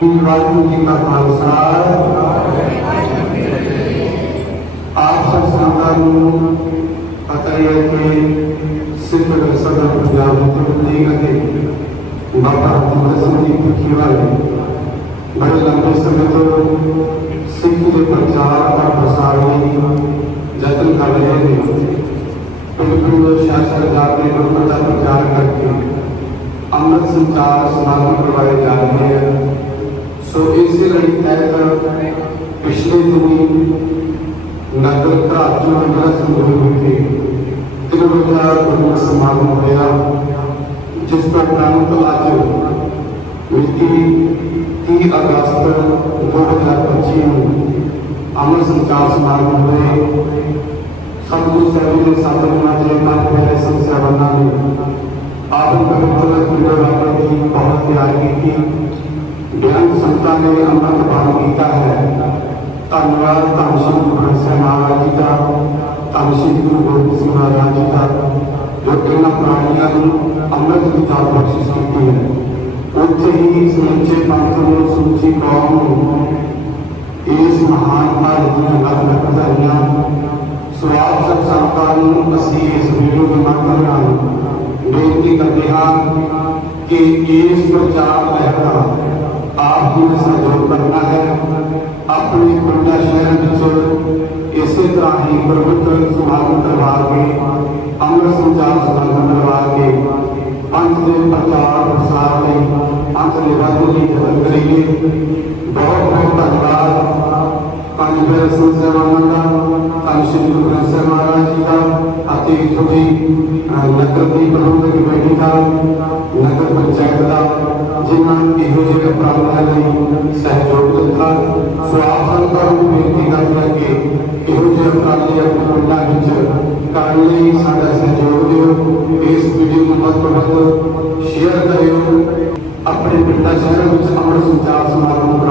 واگر جی کا خالص ہے کہ بڑے لمبے سمے تو سکھ کے پرچار پرسار شاہ پرچار کر کے امرت سنچار سماپت کروائے جا رہے ہیں پچیار ہوئے ست گور آپ کی بہت تیاری نے امرک ہے گور گرن مہاراج جی کا شری گرو گوبند مہاراج جی کا مہان کار کی بتائیے بےنتی کرتے ہیں کہ اس پرچار لہٰ آپ کرنا ہے اپنے پنڈا شہر اسی طرح ہی کے امر پرچار پرسار میں کریں گے بہت بہت دھنیواد پنج کا پنج شری گرو گرنتھ صاحب مہاراج جی کا کی پربندک کا ਪਾਲਣ ਲਈ ਸਹਿਯੋਗ ਦਿੱਤਾ ਸਵਾਸਨਤਾ ਨੂੰ ਬੇਨਤੀ ਕਰਦਾ ਕਿ ਇਹੋ ਜਿਹੇ ਅਪਰਾਧੀ ਆਪਣੇ ਪਿੰਡਾਂ ਵਿੱਚ ਕਰਨ ਲਈ ਸਾਡਾ ਸਹਿਯੋਗ ਦਿਓ ਇਸ ਵੀਡੀਓ ਨੂੰ ਵੱਧ ਤੋਂ ਵੱਧ ਸ਼ੇਅਰ ਕਰਿਓ ਆਪਣੇ ਪਿੰਡਾਂ ਸ਼ਹਿਰਾਂ ਵਿੱਚ ਅਮਰ ਸੰਚਾਰ ਸਮਾਗਮ